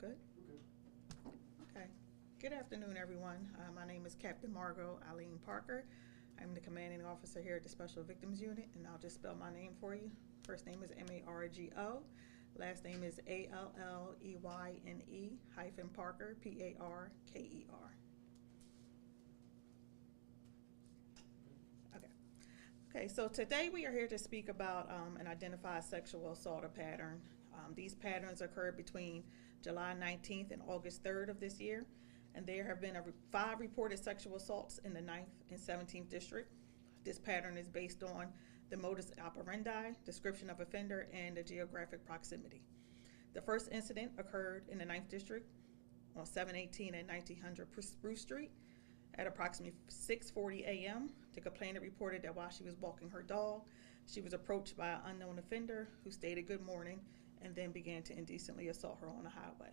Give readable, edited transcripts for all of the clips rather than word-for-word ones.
Good? Okay. Okay. Good afternoon, everyone. My name is Captain Margot Eileen Parker. I'm the commanding officer here at the Special Victims Unit, and I'll just spell my name for you. First name is Margo. Last name is Alleyne -Parker, Parker. Okay. Okay, so today we are here to speak about and identify sexual assault pattern. These patterns occurred between July 19th and August 3rd of this year, and there have been 5 reported sexual assaults in the 9th and 17th District. This pattern is based on the modus operandi, description of offender, and the geographic proximity. The first incident occurred in the 9th District on 718 and 1900 Spruce Street at approximately 6:40 a.m. The complainant reported that while she was walking her dog, she was approached by an unknown offender who stated good morning and then began to indecently assault her on the highway.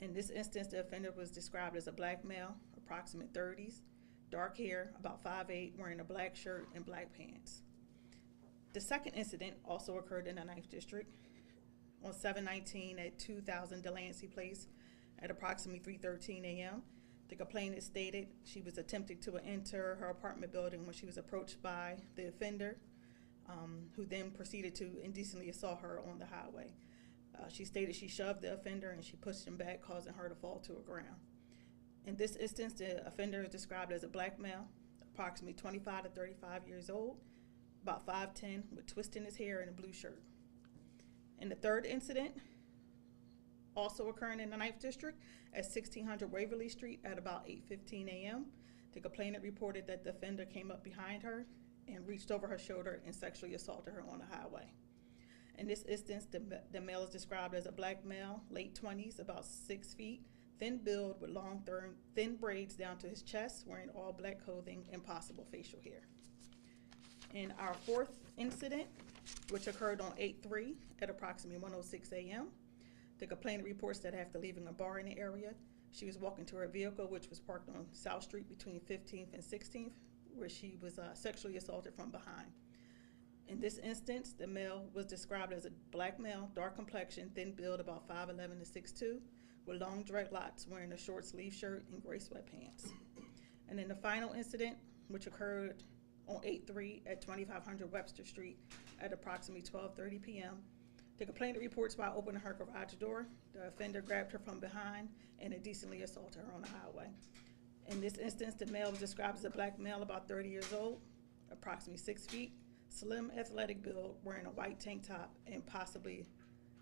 In this instance, the offender was described as a black male, approximate 30s, dark hair, about 5'8", wearing a black shirt and black pants. The second incident also occurred in the 9th District on 719 at 2000 Delancey Place at approximately 3:13 a.m. The complainant stated she was attempting to enter her apartment building when she was approached by the offender, who then proceeded to indecently assault her on the highway. She stated she shoved the offender and she pushed him back, causing her to fall to the ground. In this instance, the offender is described as a black male, approximately 25 to 35 years old, about 5'10", with twists in his hair and a blue shirt. In the third incident, also occurring in the 9th District at 1600 Waverly Street at about 8:15 a.m., the complainant reported that the offender came up behind her and reached over her shoulder and sexually assaulted her on the highway. In this instance, the male is described as a black male, late 20s, about 6 feet, thin build with long, thin braids down to his chest, wearing all black clothing and possible facial hair. In our fourth incident, which occurred on 8/3 at approximately 1:06 a.m., the complainant reports that after leaving a bar in the area, she was walking to her vehicle, which was parked on South Street between 15th and 16th, where she was sexually assaulted from behind. In this instance, the male was described as a black male, dark complexion, thin build, about 5'11" to 6'2", with long dreadlocks, wearing a short sleeve shirt and gray sweatpants. And in the final incident, which occurred on 8/3 at 2500 Webster Street at approximately 12:30 p.m., the complainant reports while opening her garage door, the offender grabbed her from behind and indecently assaulted her on the highway. In this instance, the male was described as a black male, about 30 years old, approximately 6 feet, slim, athletic build, wearing a white tank top and possibly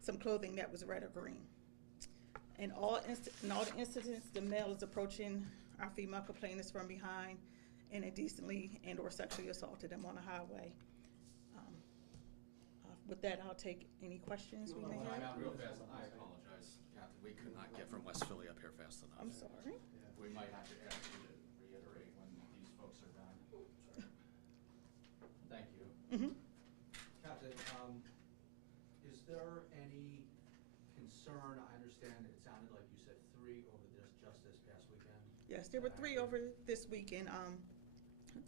some clothing that was red or green. In all the incidents, the male is approaching our female complainants from behind and indecently and or sexually assaulted them on the highway. With that, I'll take any questions we may have. Real fast, I apologize, Captain. We could not get from West Philly up here fast enough. I'm sorry. We might have to ask you to reiterate when these folks are done. Sorry. Thank you. Captain, is there any concern? I understand it sounded like you said 3 over just this past weekend. Yes, there were 3 over this weekend.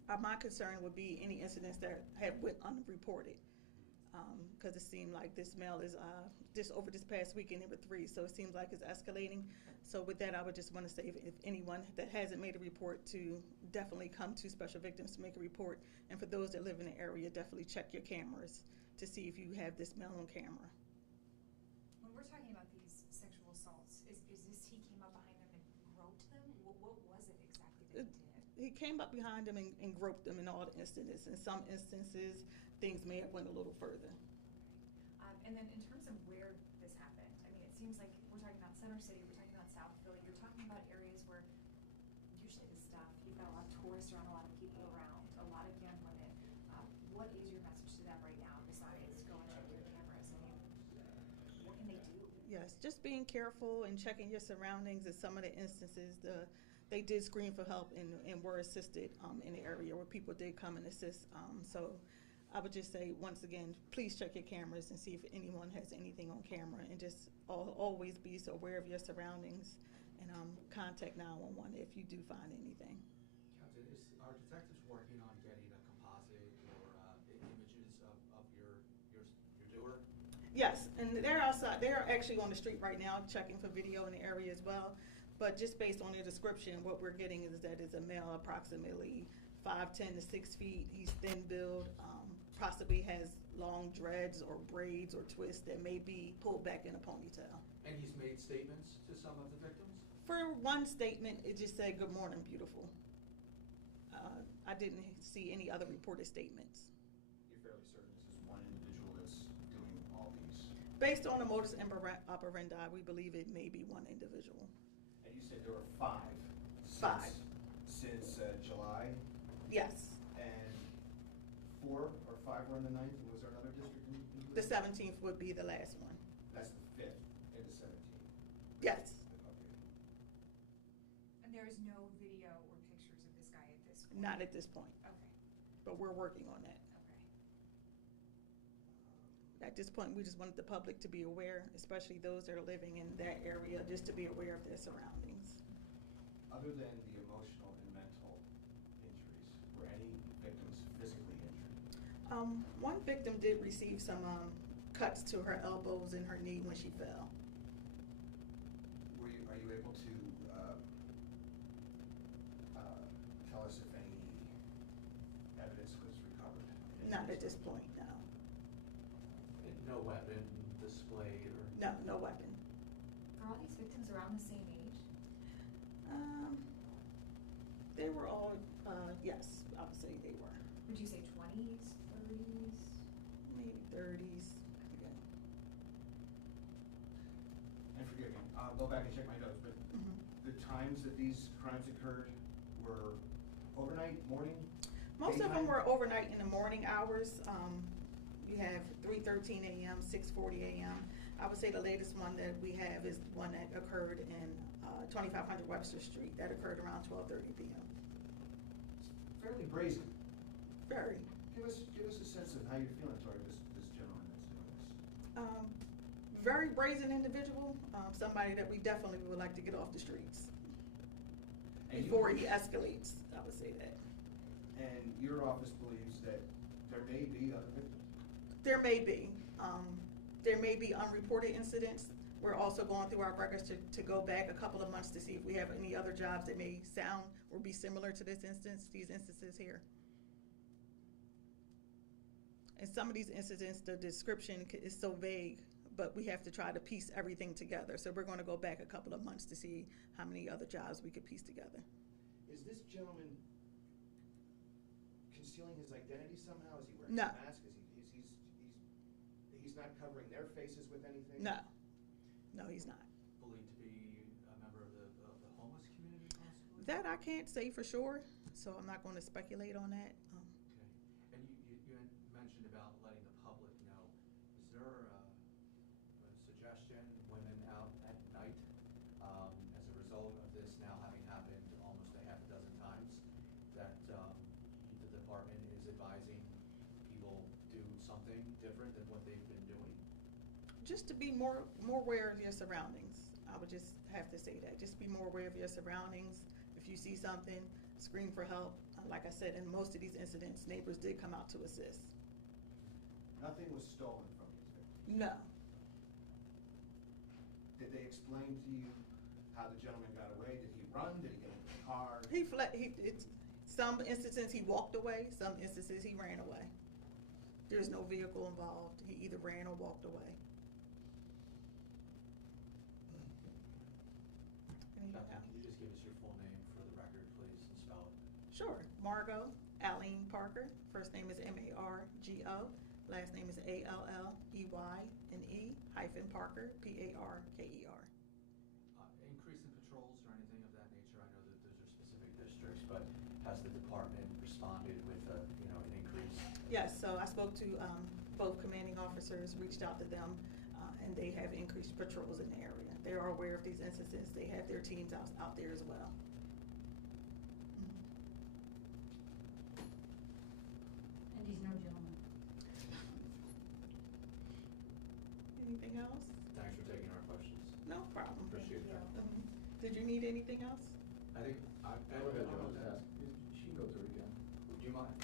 My concern would be any incidents that had went unreported. Because it seemed like this male is just over this past weekend there were 3, so it seems like it's escalating. So with that, I would just want to say if anyone that hasn't made a report to definitely come to Special Victims to make a report, and for those that live in the area, definitely check your cameras to see if you have this male on camera. When we're talking about these sexual assaults, is this he came up behind them and groped them? What was it exactly that he did? He came up behind them and groped them in all the instances. In some instances, things may have went a little further. And then in terms of where this happened, I mean, it seems like we're talking about Center City, we're talking about South Philly, you're talking about areas where usually the stuff, you've got a lot of tourists around, a lot of people around, a lot of young women. What is your message to them right now besides go and check your cameras? I mean, what can they do? Yes, just being careful and checking your surroundings. In some of the instances, they did scream for help and were assisted in the area where people did come and assist. So I would just say, once again, please check your cameras and see if anyone has anything on camera, and just always be so aware of your surroundings, and contact 911 if you do find anything. Captain, are detectives working on getting a composite or images of your doer? Yes, and they're outside, they're actually on the street right now checking for video in the area as well. But just based on their description, what we're getting is that it's a male approximately 5'10" to 6 feet. He's thin build, possibly has long dreads or braids or twists that may be pulled back in a ponytail. And he's made statements to some of the victims? For one statement, it just said, "Good morning, beautiful." I didn't see any other reported statements. You're fairly certain this is one individual that's doing all these? Based on the modus operandi, we believe it may be one individual. And you said there were five? Five. Since July? Yes. And 4 or 5 were in the 9th, and was there another district in? The 17th would be the last one. That's the 5th and the 17th? Yes. Okay. And there is no video or pictures of this guy at this point? Not at this point, Okay, but we're working on that. okay. At this point, we just wanted the public to be aware, especially those that are living in that area, just to be aware of their surroundings. Other than the emotional and mental injuries, were any victims physically injured? One victim did receive some cuts to her elbows and her knee when she fell. Are you able to tell us if any evidence was recovered? Not at this point, no. And no weapon displayed or? No, no weapon. Are all these victims around the same age? They were all, yes, I would say they were. Would you say 20s, 30s? Maybe 30s. Yeah. And forgive me, I'll go back and check my notes, but Mhm. the times that these crimes occurred were overnight, morning? Most of them daytime? were overnight in the morning hours. You have 3:13 a.m., 6:40 a.m. I would say the latest one that we have is one that occurred in 2500 Webster Street. That occurred around 12:30 p.m. It's fairly brazen. Very. Give us a sense of how you're feeling toward this gentleman that's doing this. Very brazen individual, somebody that we definitely would like to get off the streets And you- before he escalates, I would say that. And your office believes that there may be other victims? There may be. There may be unreported incidents. We're also going through our records to go back a couple of months to see if we have any other jobs that may sound or be similar to these instances here. And some of these incidents, the description is so vague, but we have to try to piece everything together. So we're going to go back a couple of months to see how many other jobs we could piece together. Is this gentleman concealing his identity somehow? Is he wearing No. a mask? He's not covering their faces with anything? No, no, he's not. Believed to be a member of the homeless community possibly? That I can't say for sure, so I'm not going to speculate on that. Okay. And you had mentioned about letting the public know. Is there a suggestion, women out at night, as a result of this now having happened almost a half a dozen times, that the department is advising people do something different than what they've been doing? Just to be more aware of your surroundings. I would just have to say that. Just be more aware of your surroundings. If you see something, scream for help. Like I said, in most of these incidents, neighbors did come out to assist. Nothing was stolen from these victims? No. Did they explain to you how the gentleman got away? Did he run? Did he get into the car? He fled. Some instances he walked away, some instances he ran away. There's no vehicle involved. He either ran or walked away. Anything Captain, else? can you just give us your full name for the record, please, and spell it? Sure. Margot Alleen Parker. First name is Margo. Last name is Alleyne -Parker, Parker. Increase in patrols or anything of that nature? I know that those are specific districts, but has the department responded with an increase? Yes, so I spoke to both commanding officers, reached out to them, and they have increased patrols in the area. They are aware of these instances. They have their teams out there as well. And he's no gentleman. Anything else? Thanks for taking our questions. No problem. Appreciate that. Did you need anything else? I think Go ahead, Joe. She can go through it again. Do you mind,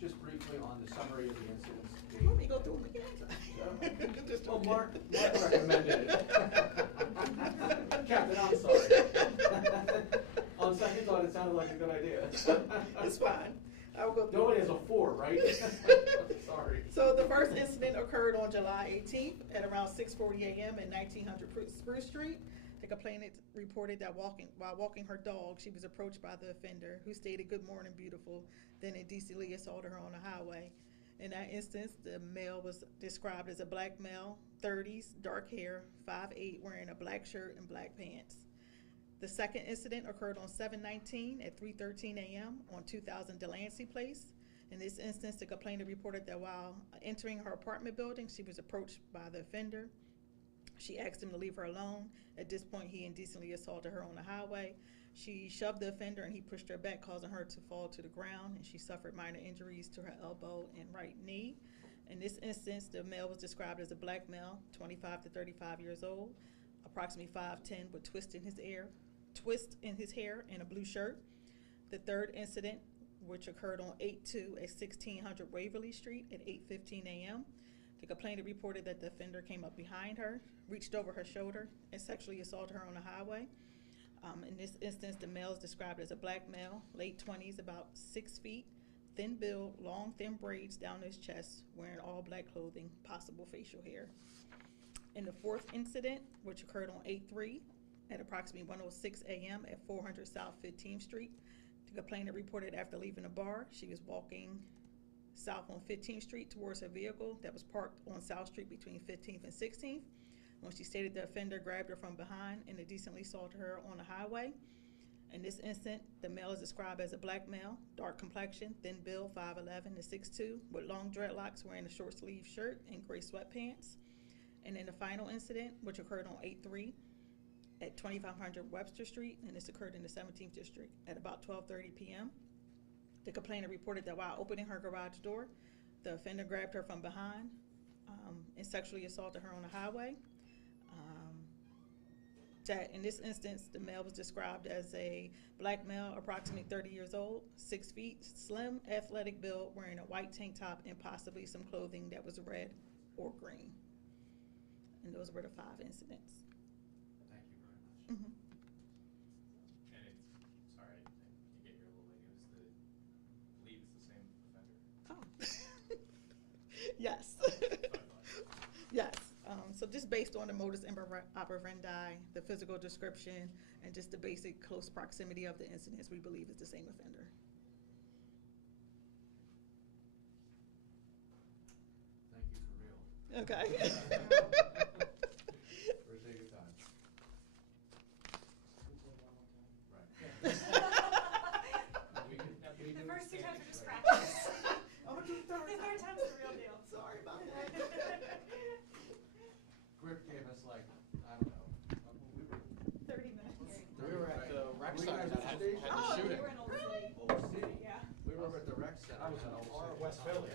just briefly on the summary of the incidents? Let me go through them again. Just Well, joking. Mark recommended it. Captain, I'm sorry. On second thought, it sounded like a good idea. It's fine. I'll go through. Nobody has a 4, right? Sorry. So the first incident occurred on July 18th at around 6:40 a.m. at 1900 Spruce Street. The complainant reported that while walking her dog, she was approached by the offender, who stated, "Good morning, beautiful," then indecently assaulted her on the highway. In that instance, the male was described as a black male, 30s, dark hair, 5'8", wearing a black shirt and black pants. The second incident occurred on 7/19 at 3:13 a.m. on 2000 Delancey Place. In this instance, the complainant reported that while entering her apartment building, she was approached by the offender. She asked him to leave her alone. At this point, he indecently assaulted her on the highway. She shoved the offender and he pushed her back, causing her to fall to the ground, and she suffered minor injuries to her elbow and right knee. In this instance, the male was described as a black male, 25 to 35 years old, approximately 5'10", with twist in his hair and a blue shirt. The third incident, which occurred on 8/2 at 1600 Waverly Street at 8:15 a.m. The complainant reported that the offender came up behind her, reached over her shoulder, and sexually assaulted her on the highway. In this instance, the male is described as a black male, late 20s, about 6 feet, thin build, long thin braids down his chest, wearing all black clothing, possible facial hair. In the fourth incident, which occurred on 8/3 at approximately 1:06 a.m. at 400 South 15th Street, the complainant reported after leaving a bar, she was walking south on 15th Street towards her vehicle that was parked on South Street between 15th and 16th. When she stated the offender grabbed her from behind and indecently assaulted her on the highway. In this instant, the male is described as a black male, dark complexion, thin build, 5'11" to 6'2", with long dreadlocks, wearing a short sleeve shirt and gray sweatpants. And then the final incident, which occurred on 8/3 at 2500 Webster Street, and this occurred in the 17th District at about 12:30 p.m. The complainant reported that while opening her garage door, the offender grabbed her from behind and sexually assaulted her on the highway. That in this instance, the male was described as a black male, approximately 30 years old, 6 feet, slim, athletic build, wearing a white tank top and possibly some clothing that was red or green. And those were the 5 incidents. Thank you very much. Mm-hmm. And it's, sorry, I get here a little late, I believe it's the same offender. Oh. Yes. That's what I thought. Yes. So just based on the modus operandi, the physical description, and just the basic close proximity of the incidents, we believe it's the same offender. Thank you for real. Okay. Appreciate your time. Right. The first 2 times are just practice. I'm gonna do the third The third time. time's the real deal. Sorry about that. Grip gave us like, I don't know, we were 30 minutes. We were at the rec Were you center guys that at had the station? the Oh, shooting. we were in Old City. Old City. Yeah. We were over at the rec center. I was in at Old Old City. City. West Philly.